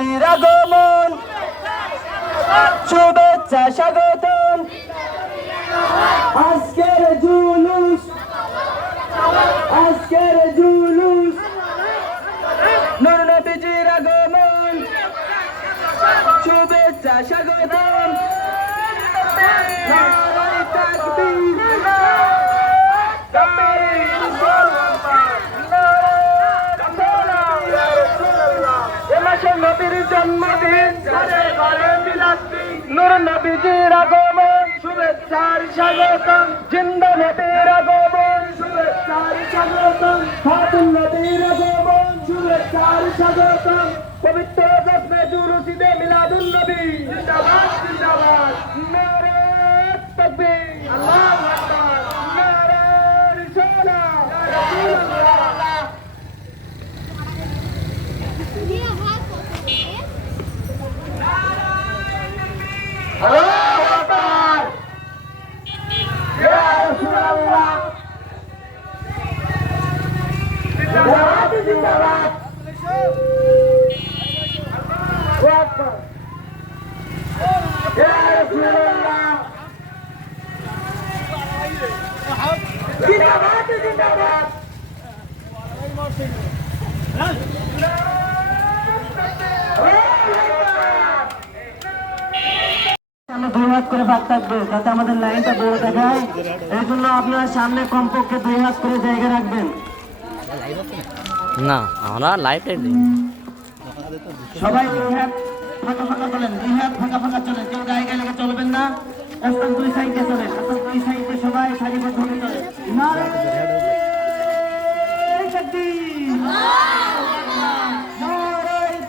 নবীর আগমন। শুভেচ্ছা স্বাগতম। আজকের জুলুস আজকের জুলুস। নুর নবীজির আগমন। শুভেচ্ছা স্বাগতম। তাকবীর শুভেচ্ছার স্বাগতম। জিন্দা নবীর আগমন। শুভেচ্ছার স্বাগতম। ফাতুল নবীর আগমন। শুভেচ্ছার স্বাগতম। পবিত্র যত্নে জুলুসিদে মিলাদুন নবী। জিন্দাবাদ জিন্দাবাদ। নারে তাকবীর। আল্লাহু আকবার। নারে রিসালাত ইয়া রাসূলুল্লাহ আল্লাহু আকবার ইয়া রাসূলুল্লাহ জিন্দাবাদ জিন্দাবাদ করে ভাগ থাকবে, যাতে আমাদের লাইনটা বড় দেখায়। এই জন্য আপনারা সামনে কমপক্ষে দুই হাত করে জায়গা রাখবেন। না, আমরা লাইভটাই দিই। সবাই ফাঁকা ফাঁকা চলেন ফাঁকা ফাঁকা চলেন, কেউ লেগে চলবেন না। রাস্তার দুই সাইডে চলেন রাস্তার দুই সাইডে সবাই সারিবদ্ধ হয়ে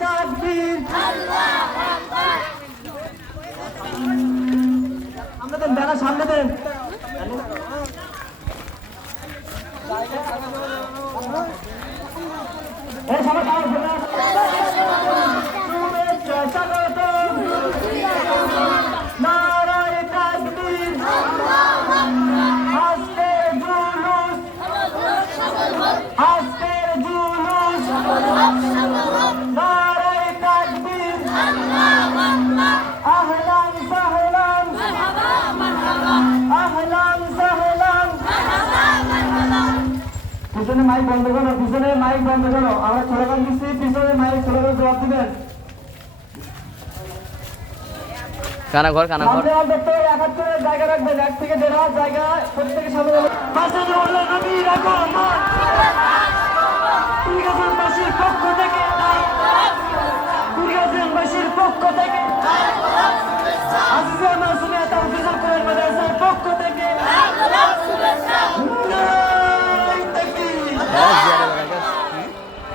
তাকবীর! সামনে দেন বেড়া সামনে দেন। মাইক বন্ধ করো পিছনে মাইক বন্ধ করো। আমরা স্লোগান দিচ্ছি পিছনে মাইক স্লোগান জবাব দিবেন। কানা ঘর কানা ঘর। সামনে অন্তত একাত্তরের জায়গা রাখবেন এক থেকে দেড় হাত জায়গা প্রত্যেকে সামনে পাশে জোহরলাল নবীর আগমন দুর্গাজনবাসীর পক্ষ থেকে দুর্গাজনবাসীর পক্ষ থেকে আজিজা মাসুমে তাওফিজুল কোরআন মাদ্রাসার পক্ষ থেকে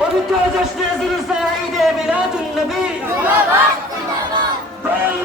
পবিত্র জশ্নে জুলুসে ঈদে মিলাদুন নবী। দয়াল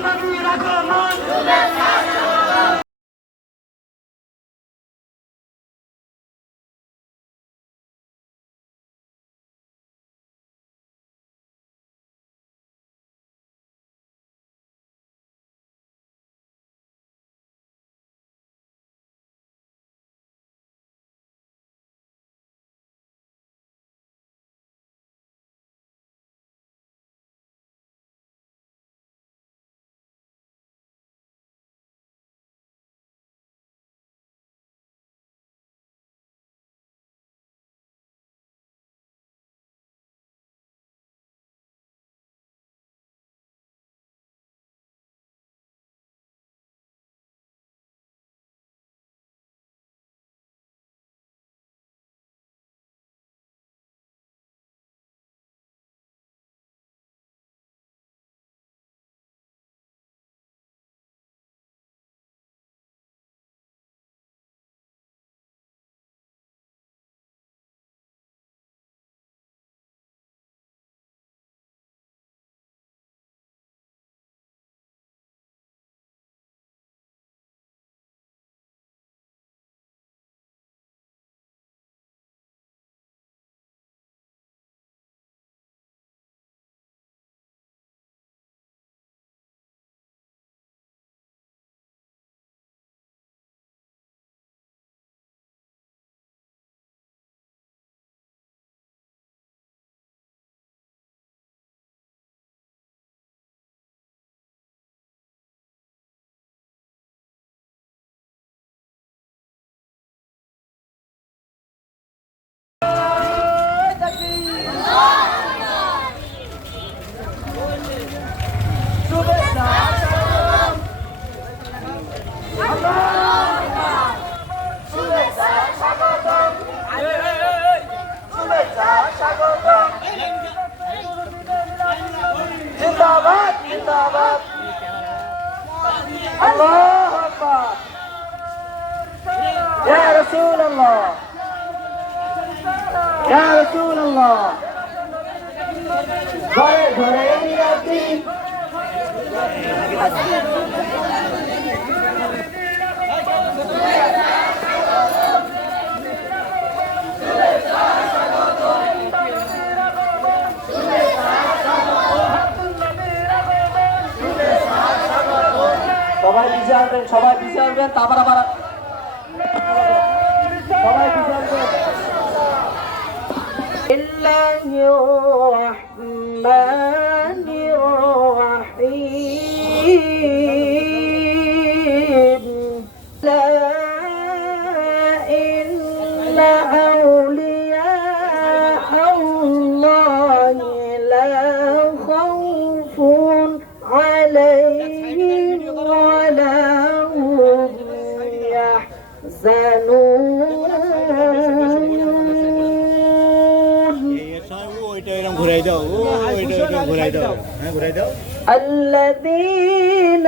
الذين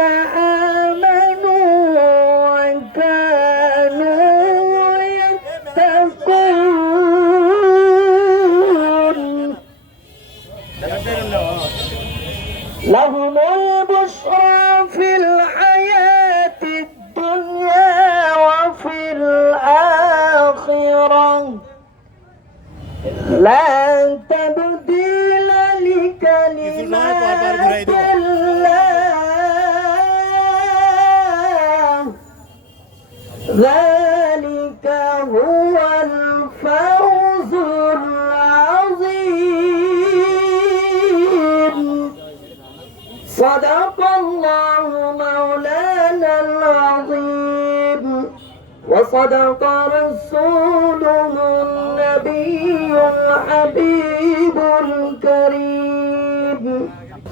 وصدق رسوله النبي الحبيب الكريم.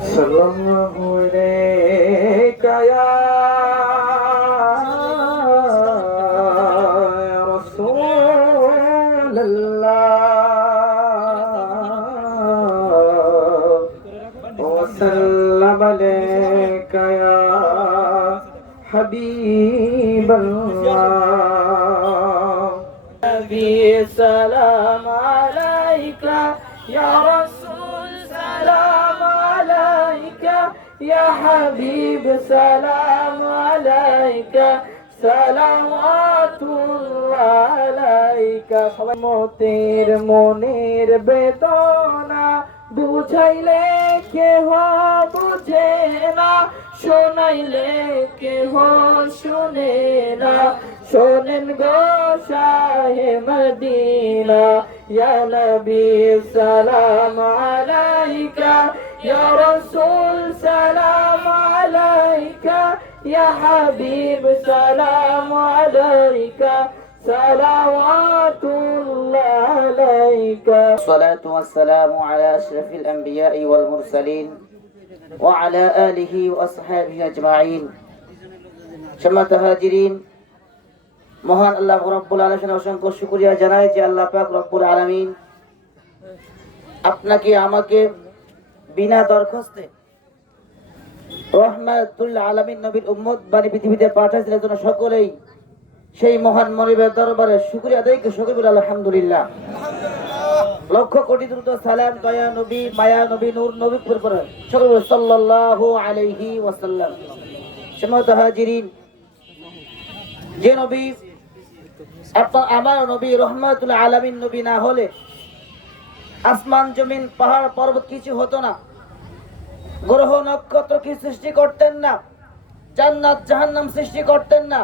صلى الله عليك يا رسول الله. وسلم عليك يا حبيب الله সালাম আলাইকা, ইয়া রাসূল, সালাম আলাইকা, ইয়া হাবিব, সালাম আলাইকা সালামাতুল্লাইকা মতের মনের বেদনা বুঝাইলে কেহ বুঝে না, শোনাইলে কেহ শুনে না। শোনেন গো শাহে মদিনা ইয়া নবী সালাম আলাইকা ইয়া রাসূল সালাম আলাইকা يا حبيب سلام عليك صلوات الله عليك الصلاة والسلام على أشرف الأنبياء والمرسلين وعلى آله وأصحابه أجمعين সম্মানিত হাজিরিন মহান আল্লাহ রব্বুল আলমের অসংখ্য শুকরিয়া জানাই যে আল্লাহ পাক রব্বুল আলমিন আপনাকে আমাকে বিনা দরখাস্তে রহমাতুল্লাহ আলমিন নবীর উম্মত বাণী পৃথিবীতে পাঠাইছিলেন জন্য সকলেই সেই মহান মনিবের দরবারে শুকরিয়া আলহামদুলিল্লাহ। লক্ষ কোটি দ্রুত সালাম দয়া নবী মায়া নবী নূর নবী পর সকল সাল্লাল্লাহু আলাইহি ওয়াসাল্লাম। সম্মানিত হাজিরিন যে নবী আপনার আমার নবী রহমাতুল আলামিন নবী না হলে আসমান জমিন পাহাড় পর্বত কিছু হতো না। গ্রহ নক্ষত্র কি সৃষ্টি করতেন না? জান্নাত জাহান্নাম সৃষ্টি করতেন না।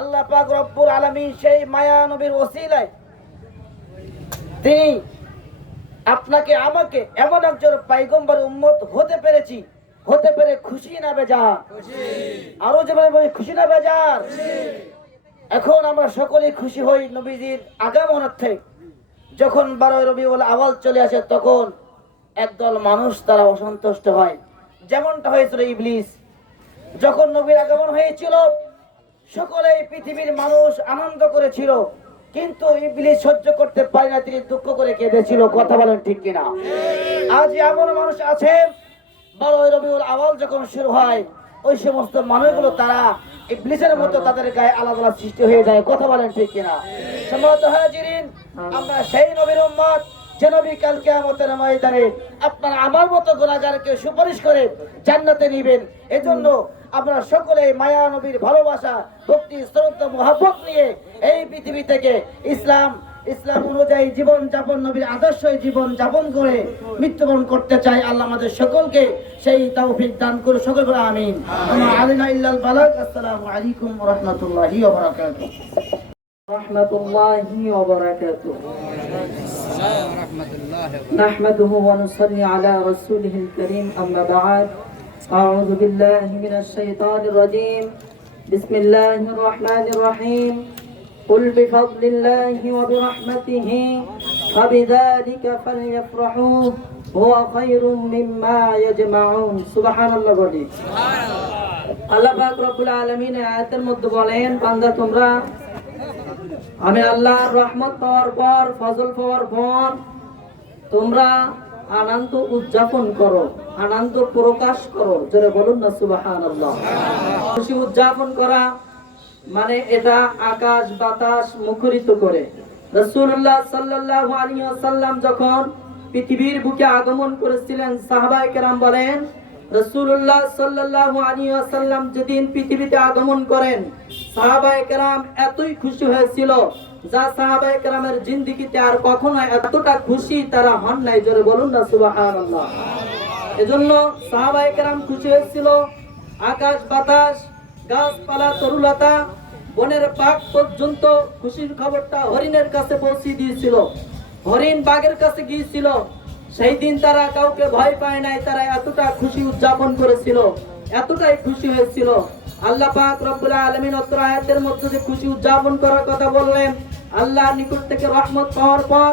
আল্লাহ পাক রব্বুল আলামিন সেই মায়া নবীর ওসিলায় তিনি আপনাকে আমাকে এমন একজন পাইগম্বর উম্মত হতে পেরেছি হতে পেরে খুশি না বেজার? আরও যেভাবে খুশি না বেজার? এখন আমরা সকলেই খুশি হই নবীজির আগমনার্থে যখন বারোই রবিউল আওয়াল চলে আসে, তখন একদল মানুষ তারা অসন্তুষ্ট হয়। যেমনটা হয়েছিল ইবলিস। যখন নবীর আগমন হয়েছিল, সকলেই পৃথিবীর মানুষ আনন্দ করেছিল। কিন্তু ইবলিস সহ্য করতে পারে না, তিনি দুঃখ করে কেঁদেছিল। কথা বলেন ঠিক কিনা? আজ এমন মানুষ আছে বারোই রবিউল আওয়াল যখন শুরু হয়, ওই সমস্ত মানুষগুলো তারা ইবলিসের মতো তাদের গায়ে আলাদা আলাদা সৃষ্টি হয়ে যায় কথা বলেন ঠিক কিনা? সম্ভবত হাজিরিন আমরা সেই নবীর উম্মত যে নবী কাল কিয়ামতের ময়দানে আপনার আমার মতো গুনাহগারকে সুপারিশ করে জান্নাতে নিবেন। এজন্য আপনার সকলে মায়া নবীর ভালোবাসা ভক্তি শ্রদ্ধা মহাব্বত নিয়ে এই পৃথিবী থেকে ইসলাম ইসলাম অনুযায়ী জীবন যাপন নবীর আদর্শই জীবন যাপন করে মৃত্যুবরণ করতে চাই আল্লাহ আমাদের সকলকে সেই তৌফিক দান করে সকল করে আমিন আমা আলিনা ইল্লাল বালাগ আসসালামু আলাইকুম ওয়া রাহমাতুল্লাহি ওয়া বারাকাতুহু رحمة الله وبركاته نحمده ونصلي على رسوله الكريم أما بعد أعوذ بالله من الشيطان الرجيم بسم الله الرحمن الرحيم قل بفضل الله وبرحمته فبذلك فليفرحوا هو خير مما يجمعون سبحان الله বলি আল্লাহ পাক রব্বুল আলামিন এই আয়াতের মধ্যে বলেন বান্দা তোমরা আমি আল্লাহর রহমত পাওয়ার পর ফজল পাওয়ার পর তোমরা আনন্দ উদযাপন করো আনন্দ প্রকাশ করো যারা বলুন না সুবাহান খুশি উদযাপন করা মানে এটা আকাশ, বাতাস মুখরিত করে। রসুল্লাহ সাল্লাল্লাহু আলাইহি ওয়াসাল্লাম যখন পৃথিবীর বুকে আগমন করেছিলেন, সাহাবায়ে কেরাম বলেন রসুল্লাহ সাল্লাল্লাহু আলাইহি ওয়াসাল্লাম যেদিন পৃথিবীতে আগমন করেন, সাহাবায়ে কেরাম এতই খুশি হয়েছিল যা সাহাবায়ে কেরামের জিন্দেগিতে আর কখনো এতটা খুশি তারা হন নাই। জোরে বলুন না, সুবহানাল্লাহ। এজন্য সাহাবায়ে কেরাম খুশি হয়েছিল, আকাশ, বাতাস গাছপালা, তরুলতা, বনের পাক পর্যন্ত খুশির খবরটা হরিণের কাছে পৌঁছে দিয়েছিল। হরিণ বাঘের কাছে গিয়েছিল। সেই দিন তারা কাউকে ভয় পায় নাই, তারা এতটা খুশি উদযাপন করেছিল, এতটাই খুশি হয়েছিল। আল্লাহ পাক রব্বুল আলামিন অত্র আয়াতের মধ্যে যে খুশি উদযাপন করার কথা বললেন আল্লাহ নিকট থেকে রহমত পাওয়ার পর,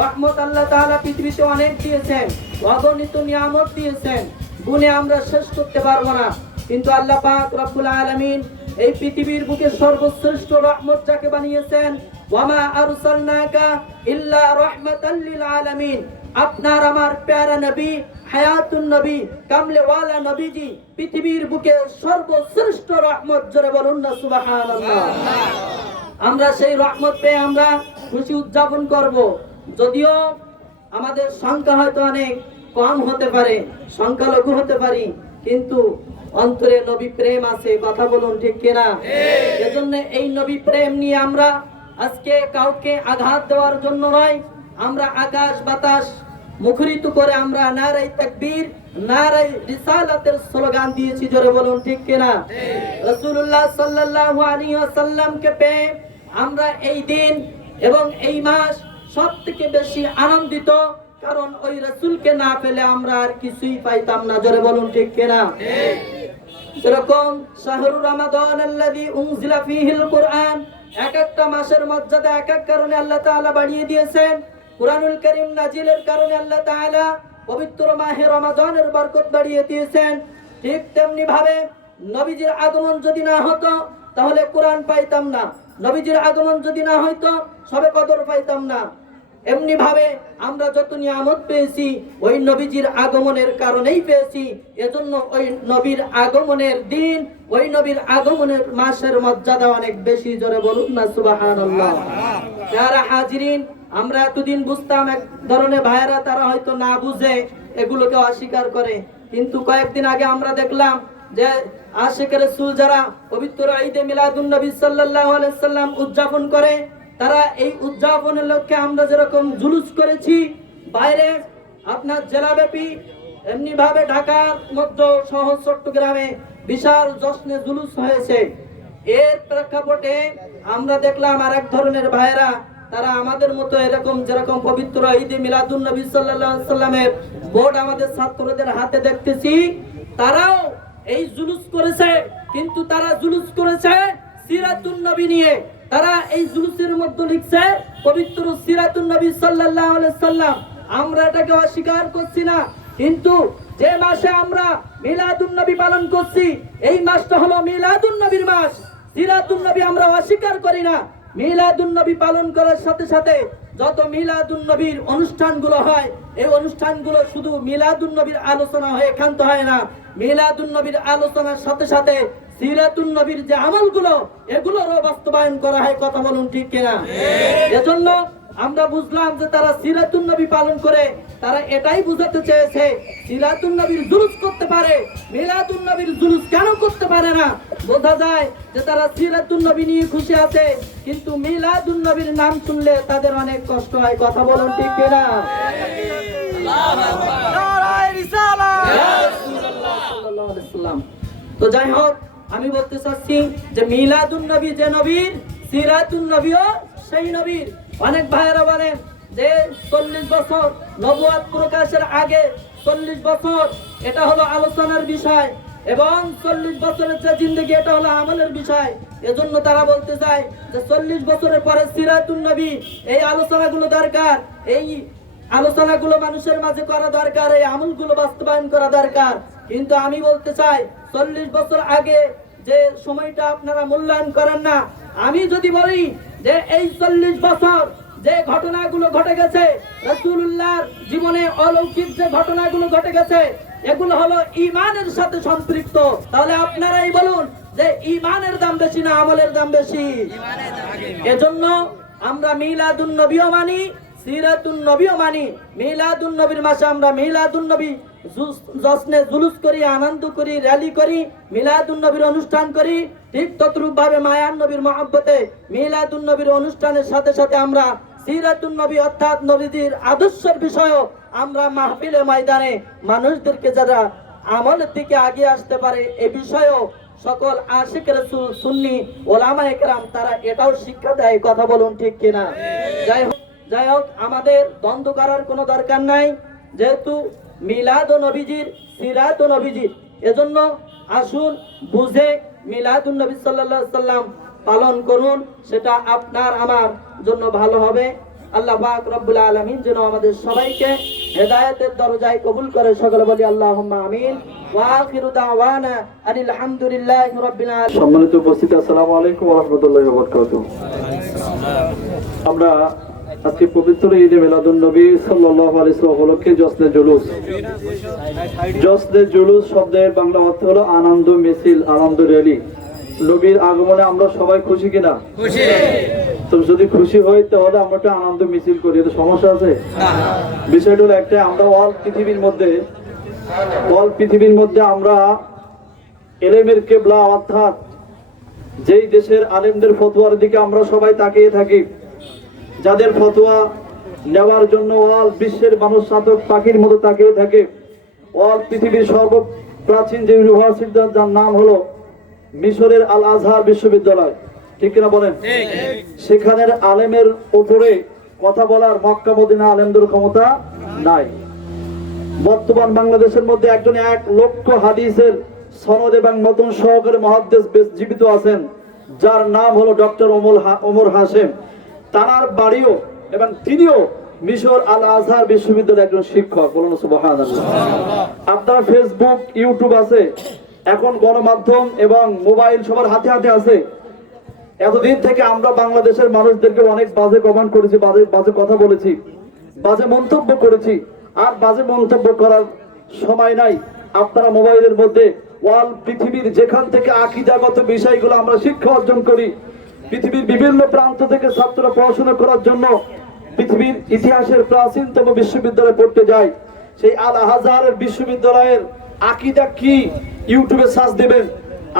রহমত আল্লাহ তাআলা পৃথিবীতে অনেক দিয়েছেন, অগণিত নিয়ামত দিয়েছেন, গুণে আমরা শেষ করতে পারব না। কিন্তু আল্লাহ পাক রব্বুল আলামিন এই পৃথিবীর বুকে সর্বশ্রেষ্ঠ রহমত যাকে বানিয়েছেন, ওয়ামা আরসালনাকা ইল্লা রাহমাতাল লিল আলামিন। আপনার আমার প্যারা নবী, হায়াতুন নবী কামলে ওয়ালা নবীজি পৃথিবীর বুকে সর্বশ্রেষ্ঠ রহমত, জোরে বলুন না, সুবহানাল্লাহ। আমরা সেই রহমত পেয়ে আমরা খুশি উদযাপন করব। যদিও আমাদের সংখ্যা হয়তো অনেক কম হতে পারে, সংখ্যালঘু হতে পারি, কিন্তু অন্তরে নবী প্রেম আছে কথা বলুন ঠিক কিনা? এজন্য এই নবী প্রেম নিয়ে আমরা আজকে কাউকে আঘাত দেওয়ার জন্য নয় আমরা আকাশ বাতাস মুখরিত করে আমরা নারাই তাকবীর নারাই রিসালাতের স্লোগান দিয়েছি জোরে বলুন ঠিক কিনা? রাসূলুল্লাহ সাল্লাল্লাহু আলাইহি ওয়াসাল্লামকে পেয়ে আমরা এই দিন এবং এই মাস সব থেকে বেশি আনন্দিত কারণ ওই রাসূলকে না পেলে আমরা আর কিছুই পাইতাম না জোরে বলুন ঠিক কিনা? যেরকম শাহরুর রমাদান আল্লাযী উনজিলা ফীহিল কুরআন এক একটা মাসের মর্যাদা এক এক কারণে আল্লাহ তাআলা বাড়িয়ে দিয়েছেন। কুরআনুল কারীম নাজিলের কারণে আল্লাহ তাআলা পবিত্র মাহে রমাদানের বরকত বাড়িয়ে দিয়েছেন। ঠিক তেমনি ভাবে নবীজির আগমন যদি না হতো, তাহলে কোরআন পাইতাম না। নবীজির আগমন যদি না হইতো, সবে কদর পাইতাম না। এমনি ভাবে আমরা যত নিয়ামত পেয়েছি, ওই নবীজির আগমনের কারণেই পেয়েছি। এজন্য ওই নবীর আগমনের দিন, ওই নবীর আগমনের মাসের মর্যাদা অনেক বেশি, জোরে বলুন না যারা হাজিরিন, আমরা এতদিন বুঝতাম এক ধরনের ভাইয়েরা, তারা হয়তো না বুঝে এগুলোকে অস্বীকার করে। কিন্তু কয়েকদিন আগে আমরা দেখলাম যে আশেকের রাসূল যারা পবিত্র ঈদে মিলাদুন নবী আলাইহি সাল্লাম উদযাপন করে তারা এই উদযাপনের লক্ষ্যে আমরা যেরকম জুলুস করেছি, বাইরে আপনার জেলাব্যাপী এমনি ভাবে ঢাকার মধ্যে সহ চট্টগ্রামে বিশাল যশ্নে জুলুস হয়েছে। এর প্রেক্ষাপটে আমরা দেখলাম আর এক ধরনের ভাইয়েরা, তারা আমাদের মতো এরকম যেরকম পবিত্র ঈদে মিলাদুন নবী সাল্লামের বোর্ড আমাদের ছাত্রদের হাতে দেখতেছি। তারাও এই জুলুস করেছে, কিন্তু তারা জুলুস করেছে সিরাতুন নবী নিয়ে। তারা এই জুলুসের মধ্যে লিখছে, পবিত্র সিরাতুন নবী সাল্লাল্লাহু আলাইহি সাল্লাম, আমরা এটাকে অস্বীকার করছি না। কিন্তু যে মাসে আমরা মিলাদুন নবী পালন করছি, এই মাসটা হলো মিলাদুন নবীর মাস। সিরাতুন নবী আমরা অস্বীকার করি না। মিলাদুন নবী পালন করার সাথে সাথে যত মিলাদুন নবীর অনুষ্ঠানগুলো হয়, এই অনুষ্ঠানগুলো শুধু মিলাদুন নবীর আলোচনা হয়ে ক্ষান্ত হয় না। মিলাদুন নবীর আলোচনার সাথে সাথে সিরাতুন নবীর যে আমলগুলো এগুলোরও বাস্তবায়ন করা হয় কথা বলুন ঠিক কিনা? এজন্য আমরা বুঝলাম যে তারা সিরাতুন নবী পালন করে তারা এটাই বুঝাতে চেয়েছে সিরাতুন নবীর জুলুস করতে পারে মিলাদুন নবীর জুলুস কেন করতে পারে না? বোঝা যায় যে তারা সিরাতুন নবী নিয়ে খুশি আছে কিন্তু মিলাদুন নবীর নাম শুনলে তাদের অনেক কষ্ট হয় কথা বলুন ঠিক কিনা। তো যাই হোক আমি বলতে চাচ্ছি যে মিলাদুন নবী যে নবীর, সিরাতুন নবীও সেই নবীর। অনেক ভাইয়েরা বলেন যে চল্লিশ বছর নবুয়াত প্রকাশের আগে চল্লিশ বছর এটা হলো আলোচনার বিষয় এবং চল্লিশ বছরের যে জিন্দগি এটা হলো আমলের বিষয়। এজন্য তারা বলতে চায় যে চল্লিশ বছরের পরে সিরাতুন নবী, এই আলোচনাগুলো দরকার, এই আলোচনাগুলো মানুষের মাঝে করা দরকার, এই আমলগুলো বাস্তবায়ন করা দরকার। কিন্তু আমি বলতে চাই, চল্লিশ বছর আগে যে সময়টা আপনারা মূল্যায়ন করেন না, আমি যদি বলি যে এই চল্লিশ বছর যে ঘটনাগুলো ঘটে গেছে রসুল্লাহর জীবনে অলৌকিক যে ঘটনাগুলো ঘটে গেছে, এগুলো হলো ইমানের সাথে সম্পৃক্ত। তাহলে আপনারাই বলুন যে ইমানের দাম বেশি না আমলের দাম বেশি? এজন্য আমরা মিলাদুন নবীও মানি, সিরাতুন নবীও মানি। মিলাদুন নবীর মাসে আমরা মিলাদুন নবী জশ্নে জুলুস করি, আনন্দ করি র্যালি করি, মিলাদুন নবীর অনুষ্ঠান করি। ঠিক তদ্রুপ ভাবে মায়ান নবীর মহাব্বতে মিলাদুন নবীর অনুষ্ঠানের সাথে সাথে আমরা সিরাতুন নবী অর্থাৎ নবীজির আদর্শের বিষয়ও আমরা মাহফিলে ময়দানে মানুষদেরকে যারা আমলের দিকে আগিয়ে আসতে পারে, এ বিষয়েও সকল আশিক রসুল, সুন্নি, ওলামা একরাম, তারা এটাও শিক্ষা দেয় কথা বলুন ঠিক কিনা? যাই হোক যাই হোক, আমাদের দ্বন্দ্ব করার কোনো দরকার নাই। যেহেতু মিলাদ ও নবীজির, সিরাত ও নবীজির। এজন্য আসুন, বুঝে মিলাদুন নবী আলাইহি সাল্লাম পালন করুন, সেটা আপনার, আমার জন্য ভালো হবে। আল্লাহ পাক রব্বুল আলামিন যেন আমাদের সবাইকে হেদায়েতের দরজায় কবুল করে। সকলে বলি আল্লাহুম্মা আমিন। সম্মানিত উপস্থিতি, আসসালামু আলাইকুম রহমতুল্লাহ আমরা আজকে পবিত্র ঈদে মিলাদুন নবী আলাইহি উপলক্ষে জশ্নে জুলুস। জশ্নে জুলুস শব্দের বাংলা অর্থ হলো আনন্দ মিছিল আনন্দ র্যালি। নবীর আগমনে আমরা সবাই খুশি কিনা? তো যদি খুশি হই তাহলে আমরা একটা আনন্দ মিছিল করি। এটা সমস্যা আছে? বিষয়টা হলো একটা আমরা অল পৃথিবীর মধ্যে অল পৃথিবীর মধ্যে আমরা এলেমের কেবলা অর্থাৎ যেই দেশের আলেমদের ফতোয়ার দিকে আমরা সবাই তাকিয়ে থাকি। যাদের ফতোয়া নেওয়ার জন্য অল বিশ্বের মানুষ সাধক পাখির মতো তাকিয়ে থাকে, অল পৃথিবীর সর্ব প্রাচীন যে ইউনিভার্সিটি যার নাম হলো মিশরের আল আজহার বিশ্ববিদ্যালয়। ঠিক কিনা বলেন? সেখানের আলেমের উপরে কথা বলার মক্কা মদিনা আলেমদের ক্ষমতা নাই। বর্তমান বাংলাদেশের মধ্যে একজন এক লক্ষ হাদিসের সনদ এবং নতুন সহকারী মহাদ্দেশ বেশ জীবিত আছেন, যার নাম হলো ডক্টর ওমর ওমর হাসেম তার বাড়িও এবং তিনিও মিশর আল আজহার বিশ্ববিদ্যালয়ের একজন শিক্ষক। বলুন আপনার ফেসবুক ইউটিউব আছে এখন গণমাধ্যম এবং মোবাইল সবার হাতে হাতে আছে। এতদিন থেকে আমরা বাংলাদেশের মানুষদেরকে অনেক বাজে কমান্ড করেছি বাজে বাজে কথা বলেছি বাজে মন্তব্য করেছি আর বাজে মন্তব্য করার সময় নাই। আপনারা মোবাইলের মধ্যে ওয়াল পৃথিবীর যেখান থেকে আকিদাগত বিষয়গুলো আমরা শিক্ষা অর্জন করি পৃথিবীর বিভিন্ন প্রান্ত থেকে ছাত্ররা পড়াশোনা করার জন্য পৃথিবীর ইতিহাসের প্রাচীনতম বিশ্ববিদ্যালয়ে পড়তে যায়। সেই আল আহাজারের বিশ্ববিদ্যালয়ের আকিদা কি? ইউটিউবে সার্চ দেবেন।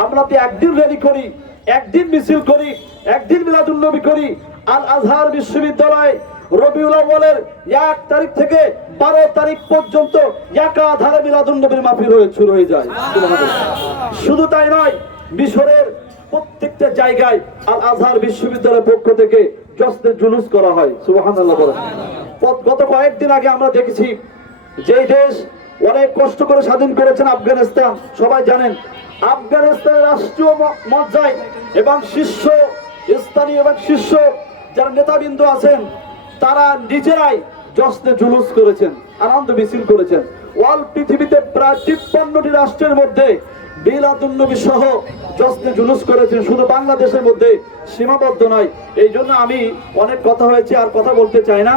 আমরা তো একদিন রেডি করি একদিন মিছিল করি একদিন মিলাদুল নবী করি। আল আজহার বিশ্ববিদ্যালয় রবিউল আউয়ালের এক তারিখ থেকে বারো তারিখ পর্যন্ত একাধারে মিলাদুল নবীর মাহফিল হয়ে শুরু হয়ে যায়। শুধু তাই নয় মিশরের প্রত্যেকটা জায়গায় আল আজহার বিশ্ববিদ্যালয়ের পক্ষ থেকে জশ্নে জুলুস করা হয় পত- গত কয়েকদিন আগে আমরা দেখেছি যে দেশ অনেক কষ্ট করে স্বাধীন করেছেন আফগানিস্তান, সবাই জানেন, আফগানিস্তানের রাষ্ট্রীয় ম- মজ্জায় এবং শীর্ষ স্থানীয় এবং শীর্ষ যারা নেতাবৃন্দ আছেন, তারা নিজেরাই জশ্নে জুলুস করেছেন, আনন্দ মিছিল করেছেন। ওয়াল পৃথিবীতে প্রায় তিপ্পান্নটি রাষ্ট্রের মধ্যে বিলাদুন্নবী সহ জশ্নে জুলুস করেছেন, শুধু বাংলাদেশের মধ্যে সীমাবদ্ধ নয়। এই জন্য আমি অনেক কথা হয়েছে, আর কথা বলতে চাই না।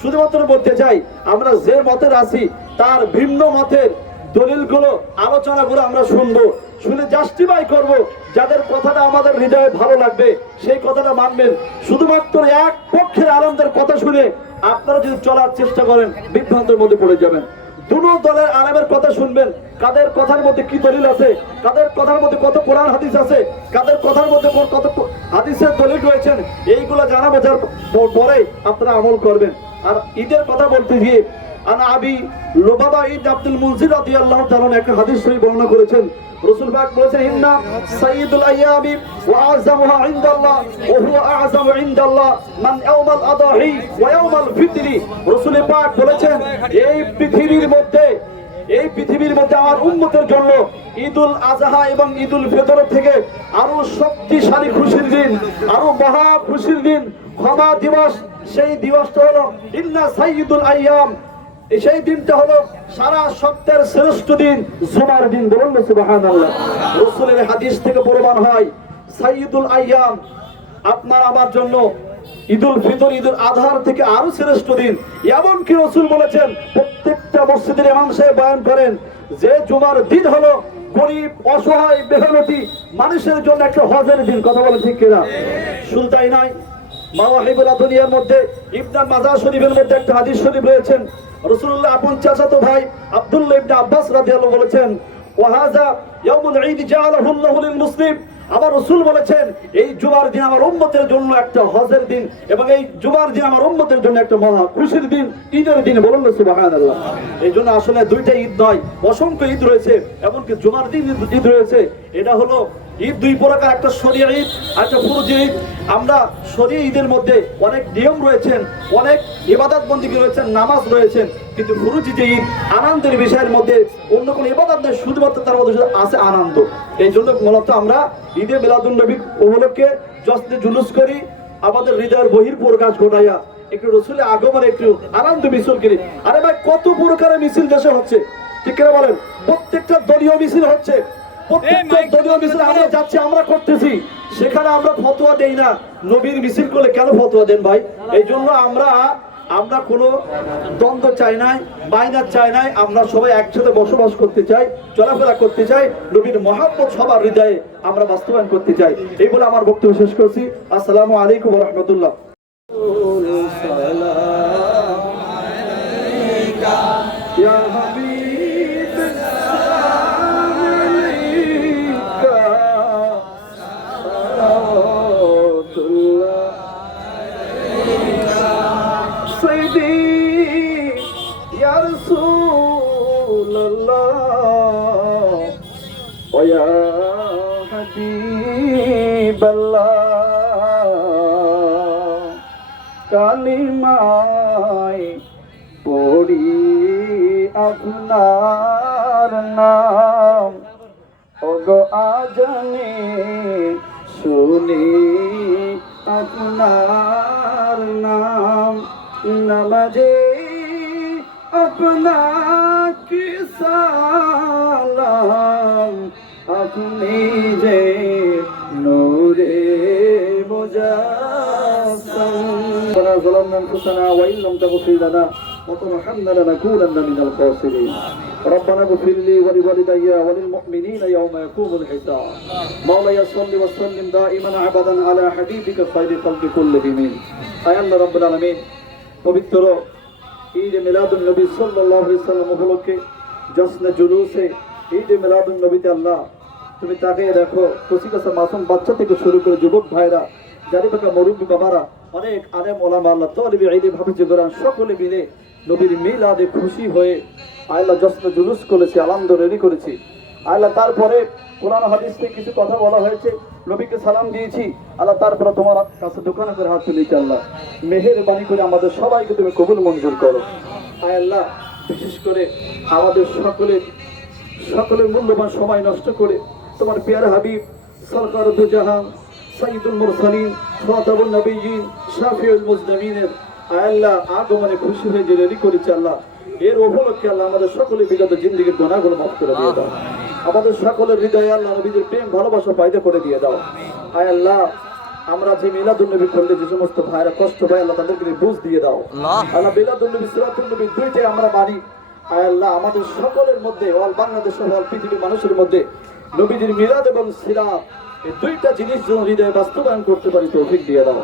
শুধুমাত্র বলতে চাই, আমরা যে মতের আছি, তার ভিন্ন মতের দলিলগুলো, আলোচনাগুলো আমরা শুনব। শুনে জাস্টিফাই করব যাদের কথাটা আমাদের হৃদয়ে ভালো লাগবে, সেই কথাটা মানবেন। শুধুমাত্র এক পক্ষের আনন্দের কথা শুনে আপনারা যদি চলার চেষ্টা করেন, বিভ্রান্তের মধ্যে পড়ে যাবেন। দুটো দলের আরামের কথা শুনবেন। কাদের কথার মধ্যে কি দলিল আছে? কাদের কথার মধ্যে কত কোরআন হাদিস আছে? কাদের কথার মধ্যে কোন কত হাদিসের দলিল রয়েছেন? এইগুলো জানা বোঝার পরে আপনারা আমল করবেন। আর ঈদের কথা বলতে গিয়ে আনা আবি লোবাবা ঈদ আব্দুল মুনজির রাদিয়াল্লাহু তাআলা একটা হাদিস শরীফ বর্ণনা করেছেন। রাসূল পাক বলেছেন, ইন্না সাইয়্যিদুল আইয়ামি ওয়া আযযামুহা ইনদাল্লাহ ওয়া হুয়া আযযামু ইনদাল্লাহ মান ইয়াউমাল আদাহি ওয়া ইয়াউমাল ফিতরি। রাসূল পাক বলেছেন, এই পৃথিবীর মধ্যে, এই পৃথিবীর মধ্যে আমার উম্মতের জন্য ঈদুল আজহা এবং ঈদুল ফিতর থেকে আরও শক্তিশালী খুশির দিন, আরও মহা খুশির দিন, ক্ষমা দিবস, সেই দিবসটা হলো, ইন্না সাইয়্যিদুল আইয়াম সেই দিনটা হলো সারা সপ্তাহের শ্রেষ্ঠ দিন, জুমার দিন, বলুন রাসূলের হাদিস থেকে প্রমাণ হয় সাইদুল আইয়াম আপনার আমার জন্য ঈদুল ফিতর, ঈদুল আধার থেকে আরও শ্রেষ্ঠ দিন। এমনকি রসুল বলেছেন, প্রত্যেকটা মসজিদের ইমাম সাহেব বয়ান করেন, যে জুমার দিন হলো গরিব, অসহায় বেহনতি মানুষের জন্য একটা হজের দিন, কথা বলে ঠিক কিনা? শুধু তাই নয় মধ্যে, ইবনা শরীফের মধ্যে একটা হাদিস শরীফ রয়েছেন। রাসূলুল্লাহ আপন চাচাতো ভাই আব্দুল্লাহ ইবনে আব্বাস বলেছেন, ওয়াহাজা ইয়াউমুল ঈদ মুসলিম। রসুল বলেছেন, এই জুমার দিন আমার উম্মতের জন্য একটা হজের দিন এবং এই জুমার দিন আমার উম্মতের জন্য একটা মহা খুশির দিন, ঈদের দিন। বলুন না এই জন্য আসলে দুইটা ঈদ নয়, অসংখ্য ঈদ রয়েছে, এমনকি জুমার দিন ঈদ রয়েছে। এটা হলো ঈদ, দুই প্রকার, একটা শরিয়া ঈদ, আর একটা ফুরুজি ঈদ। আমরা শরিয়া ঈদের মধ্যে অনেক নিয়ম রয়েছেন, অনেক ইবাদত বন্দী রয়েছেন, নামাজ রয়েছেন, কিন্তু ফুরুজি যে ঈদ আনন্দের বিষয়ের মধ্যে অন্য কোনো ইবাদত নেই, শুধুমাত্র তার মধ্যে আছে আনন্দ। এই জন্য মূলত আমরা ঈদে মিলাদুল নবী উপলক্ষে জশ্নে জুলুস করি, আমাদের হৃদয়ের বহির প্রকাশ ঘটাইয়া একটু রসুলের আগমনে একটু আনন্দ মিছিল করি। আরে ভাই, কত প্রকারের মিছিল দেশে হচ্ছে? ঠিক করে বলেন? প্রত্যেকটা দলীয় মিছিল হচ্ছে। প্রত্যেকটা দলীয় মিছিল আমরা যাচ্ছি আমরা করতেছি। সেখানে আমরা ফতোয়া দেই না। নবীর মিছিল করলে কেন ফতোয়া দেন ভাই? এই জন্য আমরা আমরা কোনো দ্বন্দ্ব চাই নাই মাইনার চাই নাই আমরা সবাই একসাথে বসবাস করতে চাই চলাফেরা করতে চাই নবীর মহাব্বত সবার হৃদয়ে আমরা বাস্তবায়ন করতে চাই। এই বলে আমার বক্তব্য শেষ করছি। আসসালামু আলাইকুম রহমতুল্লাহ। কালিমায় পড়ি আপনার নাম। ওগো আজনে শুনি আপনার নাম। নমাজে ظلمنا انفسنا وان لم تغفر لنا وترحمنا لنكونن من الخاسرين ربنا اغفر لي ولوالدي وللمؤمنين يوم يقوم الحساب مولاي صل وسلم دائما ابدا على حبيبك خير خلق كلهم اي الله رب العالمين পবিত্র ঈদ মিলাদুল নবী সাল্লাল্লাহু আলাইহি সাল্লাম উপলক্ষে জশ্নে জুলুসে ঈদ মিলাদুল নবীতে আল্লাহ তুমি তাকে দেখো খুশি কাছে মাসুম বাচ্চা থেকে শুরু করে যুবক ভাইরা জারি বাকা মুরব্বী বাবারা অনেক আলেম ওলামা আল্লাহ তলিবি ভাবে জোগান সকলে মিলে নবীর মিলাদে খুশি হয়ে আল্লাহ জশ্ন জুলুস করেছে আনন্দ রেডি করেছি। আল্লাহ তারপরে কোরআন হাদিস থেকে কিছু কথা বলা হয়েছে, নবীকে সালাম দিয়েছি। আল্লাহ তারপরে তোমার কাছে দোকানে করে হাত তুলেছি আল্লাহ। মেহেরবানি করে আমাদের সবাইকে তুমি কবুল মঞ্জুর করো। আয় আল্লাহ, বিশেষ করে আমাদের সকলের সকলের মূল্যবান সময় নষ্ট করে তোমার পেয়ার হাবিব সরকার জাহান সাইদুল মুরসালিন খাতাবুন নবীন শাফিউল মুজলামিনের আল্লাহ আগমনে খুশি হয়ে যে রেডি করেছে আল্লাহ। এর উপলক্ষে আল্লাহ আমাদের সকলে বিগত জিন্দিগির গুণাগুলো মাফ করে দিয়ে দাও। আমাদের সকলের হৃদয়ে আল্লাহ নবীদের প্রেম ভালোবাসা পাইতে করে দিয়ে দাও। আয় আল্লাহ আমরা যে মিলাদুল নবী করলে যে সমস্ত ভাইরা কষ্ট পায় আল্লাহ তাদেরকে বুঝ দিয়ে দাও। আল্লাহ। আল্লাহ মিলাদুল নবী সিরাতুল নবী দুইটাই আমরা মানি। আয় আল্লাহ আমাদের সকলের মধ্যে অল বাংলাদেশ অল পৃথিবীর মানুষের মধ্যে নবীজির মিলাদ এবং সিরাত এই দুইটা জিনিস যেন হৃদয়ে বাস্তবায়ন করতে পারি তৌফিক দিয়ে দাও।